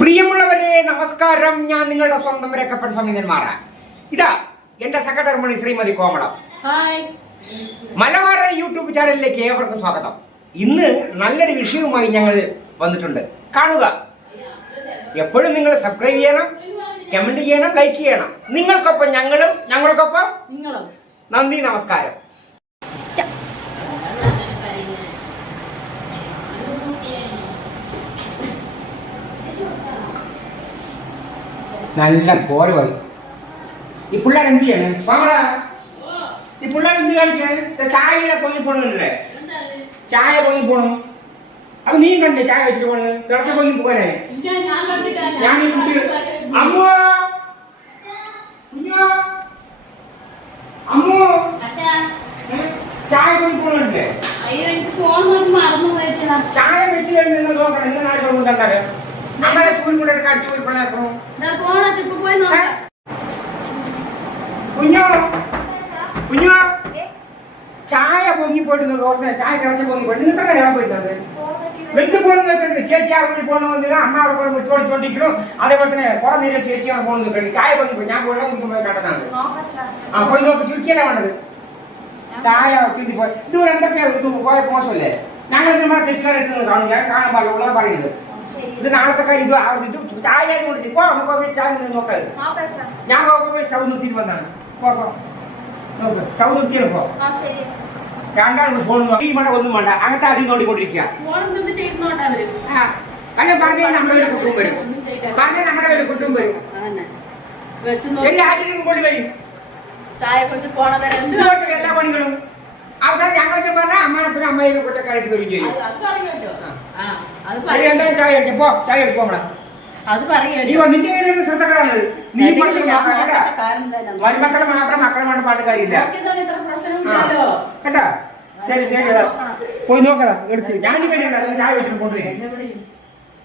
പ്രിയമുള്ളവരെ നമസ്കാരം. ഞാൻ നിങ്ങളുടെ സ്വന്തം രക്കപ്പൻ സമീനന്മാറ ഇതാ എന്റെ സഹധർമ്മണി ശ്രീമതി കോമളം. മലബാർ യൂട്യൂബ് ചാനലിലേക്ക് ഏവർക്കും സ്വാഗതം. ഇന്ന് നല്ലൊരു വിഷയവുമായി ഞങ്ങൾ വന്നിട്ടുണ്ട്. കാണുക. എപ്പോഴും നിങ്ങൾ സബ്സ്ക്രൈബ് ചെയ്യണം കമന്റ് ചെയ്യണം ലൈക്ക് ചെയ്യണം. നിങ്ങൾക്കൊപ്പം ഞങ്ങളും ഞങ്ങൾക്കൊപ്പം നന്ദി നമസ്കാരം. നല്ല പോരുമായി ഈ പിള്ളേർ എന്ത് ചെയ്യാണ്? പാമടാ ഈ പിള്ളേർ എന്ത് കാണിക്കണേ? ചായയുടെ പൊങ്ങി പോണില്ലേ ചായ പൊങ്ങി പോണു. അപ്പൊ നീ കണ്ടേ ചായ വെച്ചിട്ട് പോണത്? തിളച്ച പൊങ്ങി പോകാനായി ഇല്ല ഞാൻ കണ്ടിട്ടില്ല. ഞാൻ ഈ കുട്ടി അമ്മോ. കുഞ്ഞോ. അമ്മോ. അച്ഛാ. ഏ? ചായ പൊങ്ങി പോണില്ലേ അയ്യോ എനിക്ക് ഫോൺ നോക്കി മറന്നു പോയച്ചാ ചായ വെച്ച് കഴിഞ്ഞ് നിങ്ങൾ നോക്കണം. നിങ്ങൾ നാല് കൊണ്ടുണ്ടാകാറ് നമ്മളെ ചൂരിക്കൂടെ കടിച്ചു പോയിപ്പോഴേക്കണം ഫോൺ അച്ഛപ്പ പോയി നോക്കാം. കുഞ്ഞോ? കുഞ്ഞോ? ചായ പൊങ്ങി പോയിട്ട് നിങ്ങൾ ഓർമ്മ ചായ തിളച്ച പൊങ്ങി പോയിട്ട് നിങ്ങൾ തന്നെ ഞാൻ പോയിരുന്നത് വെറുതെ പോകണം നിൽക്കണ്ട് ചേച്ചി ആ വീട്ടിൽ പോകണമെന്നില്ല അമ്മ അവിടെ പോയി വിട്ടോടിച്ചോണ്ടിരിക്കണം അതേപോലെ തന്നെ കുറെ നേരം ചേച്ചിയാണ് പോകണം നിൽക്കണ്ട് ചായ പൊങ്ങി പോയി. ഞാൻ വെള്ളം കുടിക്കുമ്പോൾ കണ്ടതാണ് ആ പോയി നോക്കി. ചുരുക്കിയാണ് വേണ്ടത്? ചായ ചിന്തി പോയി. ഇതുപോലെ എന്തൊക്കെയാണ് പോയ മോശമല്ലേ? ഞങ്ങൾ നമ്മുടെ തെറ്റുകാരായിട്ട് കാണും. ഞാൻ കാണാൻ പാടില്ല ഉള്ളത് പറയുന്നത്. ഇത് നാളത്തെ കാര്യം ഇത് ആവർത്തിച്ചു ചായ കൊണ്ട് പോ നമുക്ക് പോയി ചായ നിന്ന് ഞാൻ പോയി സ്റ്റൗ നിർത്തിയിട്ട് വന്നാണ്. പോ പോ. നോക്ക് സ്റ്റൗ നിർത്തിയാണ് പോ. രണ്ടാളും ഫോൺ ഈ മഴ ഒന്നും വേണ്ട. അങ്ങനത്തെ അധികം നോടിക്കൊണ്ടിരിക്കുക അല്ല പറഞ്ഞ നമ്മുടെ ഒരു കുട്ടും വരും. പറഞ്ഞ നമ്മുടെ ഒരു കുട്ടും വരും. ശരി ആരും കൊണ്ട് വരും. ചായ കൊണ്ട് എല്ലാ പണികളും. അവസാനം ഞങ്ങൾക്ക് പറഞ്ഞാൽ അമ്മാനപ്പനും അമ്മയെ കുറ്റക്കാരായിട്ട് വരും ചെയ്യും. ശരി ചായ പോ ചായ നമ്മളെ അത് നീ പറയുമല്ലോ നീ മക്കളെ. മരുമക്കളെ മാത്രം മക്കളെ വേണ്ട പാട്ട് കാര്യമില്ല. ഇത്ര. കേട്ടാ? ശരി ശരി. പോയി നോക്കടാ എടുത്ത്. ഞാൻ ചായ വെച്ചിട്ട് കൊണ്ടുവരും. എന്നെ വിളി.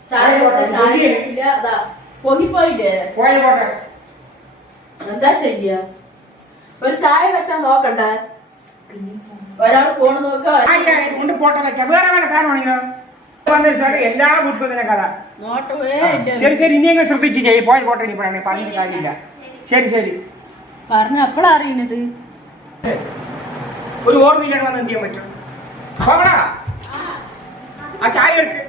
ചായ കുടിച്ച ചായ കുടിക്കില്ല, അതാ. പൊങ്ങിപ്പോയില്ലേ? പോയ പോട്ടെ. എന്താ ചെയ്യാ? ഒരു ചായ വെച്ചാ നോക്കണ്ട? ഒരാൾ ഫോൺ നോക്ക. കൊണ്ട് പോട്ടെ വെക്കാം. വേറെ വേറെ സാധനമാണെങ്കിലോ വന്നൊരു സാറ് എല്ലാ വീട്ടിലും തന്നെ കഥ. ശരി ശരി ഇനി അങ്ങ് ശ്രദ്ധിച്ച് ചെയ്യും? പോയ ഇനി പറയണേ പറഞ്ഞിട്ട് കാര്യമില്ല. ശരി. ശരി പറഞ്ഞ അപ്പോഴറിയണത് ഒരു ഓർമ്മയിലാണ് വന്ന് എന്ത് ചെയ്യാൻ പറ്റും? ആ ചായ എടുക്ക്.